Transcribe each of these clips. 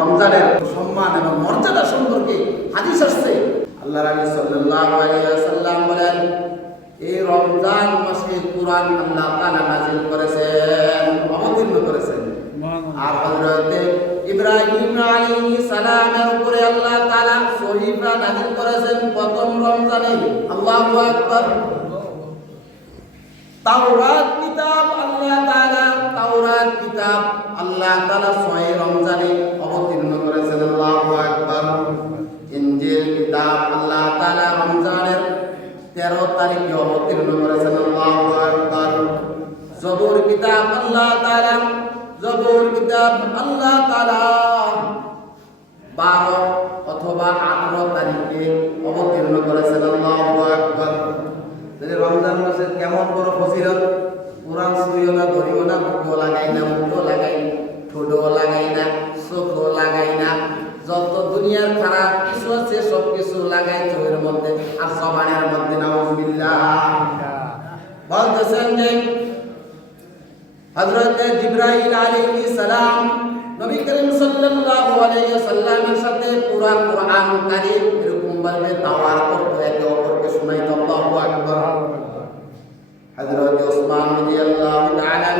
রমজানের সম্মান এবং মর্যাদা সম্পর্কে হাদিস আসছে। আল্লাহ রাসূল সাল্লাল্লাহু আলাইহি ওয়াসাল্লাম বলেন, এই রমজান মাসে কুরআন আল্লাহ তাআলা নাযিল করেছেন, অবতীর্ণ করেছেন। আর হযরত ইব্রাহিম আলাইহিস সালামের উপরে আল্লাহ তাআলা সহিফা নাযিল করেছেন প্রথম রমজানে। আল্লাহু আকবার। তাওরাত কিতাব আল্লাহ তাআলা 6 রমজানে অবতীর্ণ করেছেন। আল্লাহু আকবার। ইনজিল কিতাব আল্লাহ তাআলা রমজানের 13 তারিখে অবতীর্ণ করেছেন। আল্লাহু আকবার। জবুর কিতাব আল্লাহ তাআলা 12 অথবা 18 তারিখে অবতীর্ণ করেছেন। আল্লাহু আকবার। রমজান মাসের কেমন বড় ফজিলত! কোরআন ছুঁইও না, ধরিও না, মুখও লাগাই না, মুখও লাগাই না, ঠোঁটও লাগাই না, চোখও লাগাই না, যত দুনিয়ার খারাপ কিছু আছে সব কিছু লাগাই চোখের মধ্যে আর জবানের মধ্যে। নাউযুবিল্লাহ। বলতেছেন যে হযরত জিবরাইল আলাইহিস সালাম নবী করিম সাল্লাল্লাহু আলাইহি ওয়াসাল্লামের সাথে পুরা কোরআন কারীম এরকম ভাবে দাওয়াত করতে একে অপরকে শোনাইতো। আল্লাহু আকবার। হযরত ওসমান রাদিয়াল্লাহু তাআলা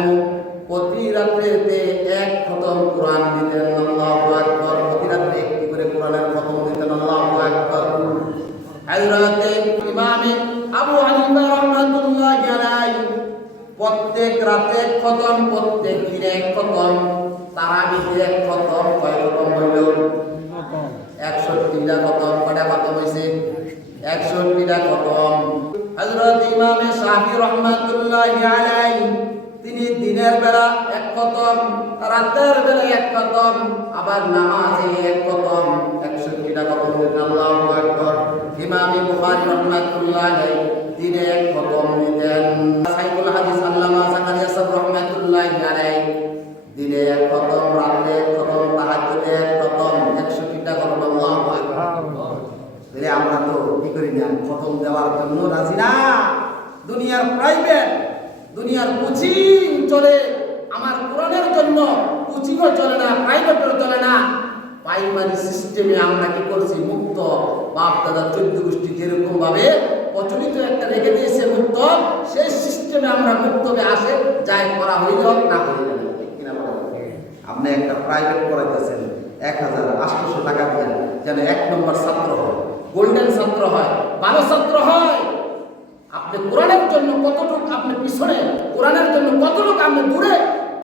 প্রতি রাত্রিতে এক খতম কোরআন দিতেন। আল্লাহু আকবার। প্রতি রাত্রে একটি করে কোরআনের খতম দিতেন। আল্লাহু আকবার। হযরত ইমাম আবু হানিফা রাহমাতুল্লাহি আলাইহি প্রত্যেক রাতে এক খতম, প্রত্যেক দিনে এক খতম, তারাবিতে এক খতম। কয় খতম হইল? 61টা খতম। কয়টা খতম হইছে? 61টা খতম। হযরত ইমাম শাফি রাহমাতুল্লাহি আলাইহি তিনি দিনের বেলা এক খতম, রাতের বেলা এক খতম, আবার নামাজে এক খতম, 61টা খতম দিতেন। আল্লাহু আকবার। ইমাম বুখারী রাহমাতুল্লাহি আলাইহি দিনে এক খতম দিতেন। সাইকুল হাদিস আল্লামা জাকারিয়া সাহেব রাহমাতুল্লাহি আলাইহি দিনে এক খতম, রাতে এক খতম, তাহাজ্জুদে এক খতম, 61টা খতম। আল্লাহু আকবার। তাহলে আমরা তো কি করি না, খতম দেওয়ার জন্য রাজি না। দুনিয়ার প্রাইভেট, দুনিয়ার কোচিং চলে, আমার কোরআনের জন্য কোচিংও চলে না, প্রাইভেটও চলে না। প্রাইমারি সিস্টেমে আমরা কি করছি? মুক্ত। বাপ দাদা 14 গোষ্ঠী যেরকম ভাবে প্রচলিত একটা রেখে দিয়েছে মুক্ত, সেই সিস্টেমে আমরা মুক্তবে আসে যাই করা হইল না হইল না। আপনি একটা প্রাইভেট পড়াইতেছেন 1800 টাকা দিয়ে, যেন 1 নম্বর ছাত্র হয়, গোল্ডেন ছাত্র হয়, ভালো ছাত্র হয়। আপনি কোরআনের জন্য কতটুকু আপনি পিছনে, কোরআনের জন্য কতটুকু আপনি দূরে